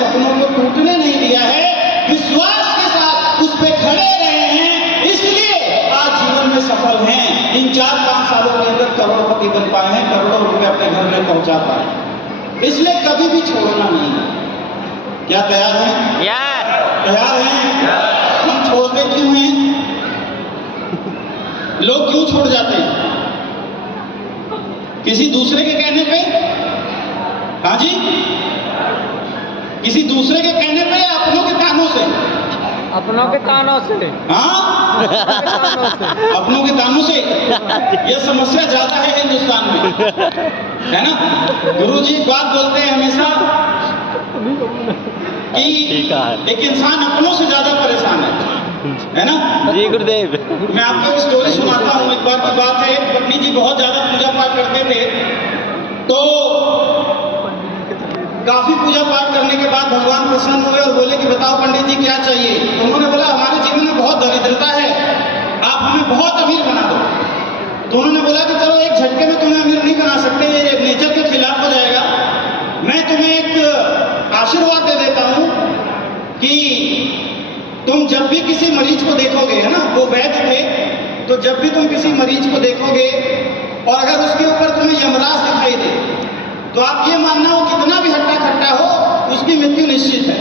सपनों को टूटने नहीं दिया है, विश्वास के साथ उस पे खड़े रहे हैं, इसलिए आज जीवन में सफल हैं। इन 4-5 सालों के अंदर करोड़पति बन पाए हैं, करोड़ों रुपए अपने घर में पहुंचा पाए। इसलिए कभी भी छोड़ना नहीं। क्या तैयार हैं? तैयार हैं? हम छोड़ते क्यों हैं? लोग क्यों छोड़ जाते हैं? किसी दूसरे के कहने पे? हाँ जी, किसी दूसरे के कहने पे या अपनों के तानों से? अपनों के तानों से। हाँ, अपनों के तानों से। यह समस्या ज्यादा है हिंदुस्तान में, है ना? गुरुजी एक बात बोलते हैं हमेशा कि एक इंसान अपनों से ज्यादा परेशान है ना? जी गुरुदेव। मैं आपको एक स्टोरी सुनाता हूँ। एक बार की बात है, पंडित जी बहुत ज्यादा पूजा पाठ करते थे, तो काफी पूजा पाठ करने के बाद भगवान प्रसन्न हुए और बोले कि बताओ पंडित जी क्या चाहिए? तो उन्होंने बोला हमारे जीवन में बहुत दरिद्रता है, आप हमें बहुत अमीर बना दो। तो उन्होंने बोला कि चलो एक झटके में तुम्हें अमीर नहीं बना सकते, ये नेचर के खिलाफ हो जाएगा। मैं तुम्हें एक आशीर्वाद दे देता हूँ कि तुम जब भी किसी मरीज को देखोगे, है ना, वो वैद्य थे, तो जब भी तुम किसी मरीज को देखोगे और अगर उसके ऊपर तुम्हें यमराज दिखाई दे, तो आप ये मानना हो कितना भी हट्टा खट्टा हो, उसकी मृत्यु निश्चित है।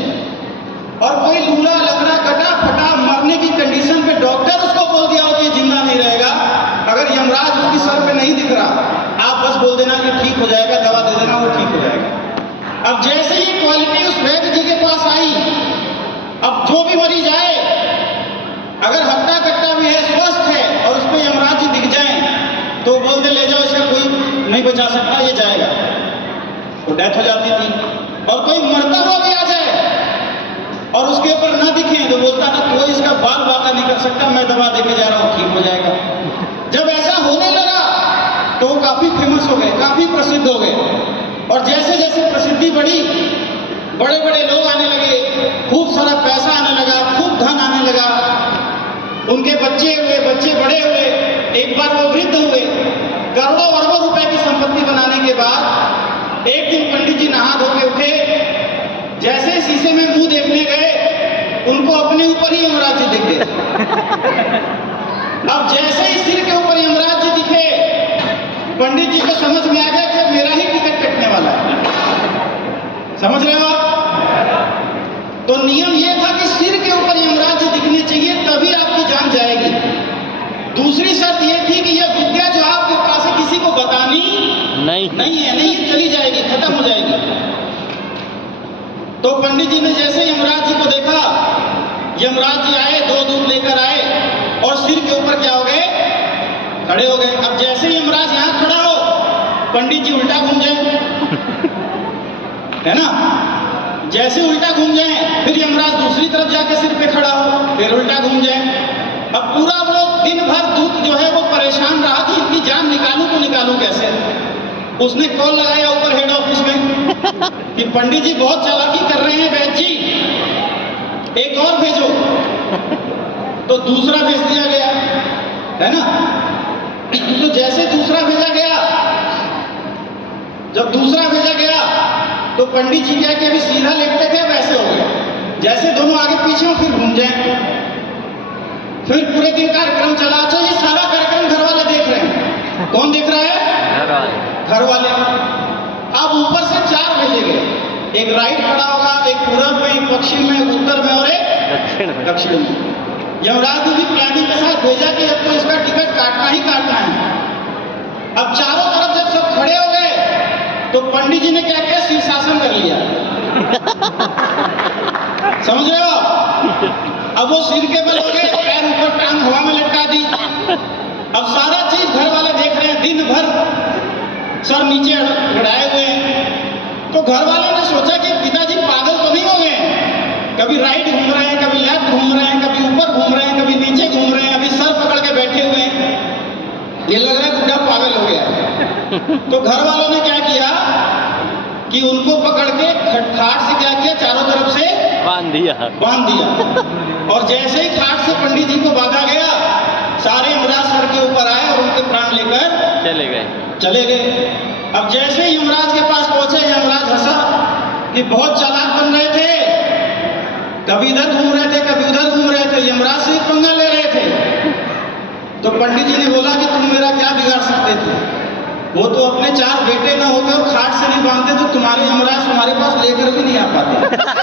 और कोई लूला लंगड़ा कटा फटा मरने की कंडीशन पे डॉक्टर उसको बोल दिया हो कि ये जिंदा नहीं रहेगा, अगर यमराज उसकी सर पे नहीं दिख रहा, आप बस बोल देना कि ठीक हो जाएगा, दवा दे देना, वो ठीक हो जाएगा। अब जैसे ही क्वालिटी उस वैद्य जी के पास आई, अब जो भी मरीज आए, अगर हट्टा कट्टा भी है, स्वस्थ है और उस पर यमराज जी दिख जाए, तो बोल दे ले जाओ, इसका कोई नहीं बचा सकता, ये जाएगा। तो डेथ हो जाती थी। और कोई मरता हुआ भी आ जाए और उसके ऊपर ना दिखे, तो बोलता था कोई इसका बाल बाका नहीं कर सकता, मैं दवा देके जा रहा हूँ, ठीक हो जाएगा। जब ऐसा होने लगा तो वो काफी फेमस हो गए, काफी प्रसिद्ध हो गए। और जैसे जैसे प्रसिद्धि बढ़ी, बड़े बड़े लोग आने लगे, खूब सारा पैसा आने लगा, खूब धन आने लगा, उनके बच्चे हुए, बच्चे बड़े हुए, एक बार वो वृद्ध हुए। करोड़ों अरबों रुपए की संपत्ति बनाने के बाद एक दिन पंडित जी नहा धो के उठे, जैसे शीशे में मुंह देखने गए, उनको अपने ऊपर ही यमराज जी दिख गए। अब जैसे ही सिर के ऊपर यमराज जी दिखे, पंडित जी को समझ में आ गया कि मेरा ही टिकट कटने वाला है। समझ रहे हो आप? तो नियम यह था कि सिर के ऊपर यमराज जी दिखने चाहिए, तभी आपकी जान जाएगी। दूसरी शर्त यह थी कि यह विद्या जो आपके पास है किसी को बतानी नहीं है, नहीं ये चली जाएगी, खत्म हो जाएगी। तो पंडित जी ने जैसे यमराज जी को देखा, यमराज जी आए, 2 दूध लेकर आए और सिर के ऊपर क्या हो गए? खड़े हो गए। अब जैसे यमराज यहां खड़ा हो, पंडित जी उल्टा घूम जाए, है ना? जैसे उल्टा घूम जाए, फिर यमराज दूसरी तरफ जाके सिर पे खड़ा हो, फिर उल्टा घूम जाए। अब पूरा वो दिन भर दूत जो है वो परेशान रहा कि इनकी जान निकालूं तो निकालूं कैसे। उसने कॉल लगाया ऊपर हेड ऑफिस में कि पंडित जी बहुत चालाकी कर रहे हैं वैद्य जी, एक और भेजो। तो दूसरा भेज दिया गया, है ना? तो जैसे दूसरा भेजा गया, जब दूसरा भेजा गया तो पंडित जी क्या कि अभी सीधा लेटते थे वैसे हो गए, जैसे दोनों आगे पीछे हो फिर घूम जाए। फिर पूरे दिन कार्यक्रम चला। अच्छा, ये सारा कार्यक्रम घर वाले देख रहे हैं। कौन देख रहा है? घर वाले। अब ऊपर से 4 भेजे गए, एक राइट खड़ा होगा, एक पूरब में, एक पश्चिम में, उत्तर में और एक दक्षिण में। यमराज ने भी प्लानिंग के साथ भेजा कि अब तो इसका टिकट काटना ही काटना है। अब चारों तरफ जब सब खड़े हो गए तो पंडित जी ने क्या किया? शीर्षासन कर लिया। समझ रहे हो? अब वो सिर के बल हो गए, पैर ऊपर, टांग हवा में लटका दी। अब सारा चीज घर वाले देख रहे हैं, दिन भर सर नीचे गड़ाए हुए हैं। तो घर वालों ने सोचा कि पिताजी पागल तो नहीं हो गए, कभी राइट घूम रहे हैं, कभी लेफ्ट घूम रहे हैं, कभी ऊपर घूम रहे हैं, कभी नीचे घूम रहे हैं, अभी सर पकड़ के बैठे हुए हैं, ये लग रहा है बुढ़ा पागल हो गया है। तो घर वालों ने क्या किया कि उनको पकड़ के खाट से क्या किया? चारों तरफ से बांध दिया। और जैसे ही खाट से पंडित जी को बांधा गया, सारे यमराज सर के ऊपर आए और उनके प्राण लेकर चले गए। अब जैसे ही यमराज के पास पहुंचे, यमराज हंसा कि बहुत चालाक बन रहे थे, कभी इधर घूम रहे थे, कभी उधर घूम रहे थे, यमराज से एक पंगा ले रहे थे। तो पंडित जी ने बोला कि तुम मेरा क्या बिगाड़ सकते थे? वो तो अपने 4 बेटे ना होते और खाट से नहीं बांधते तो तुम्हारे यमराज हमारे पास लेकर भी नहीं आ पाते।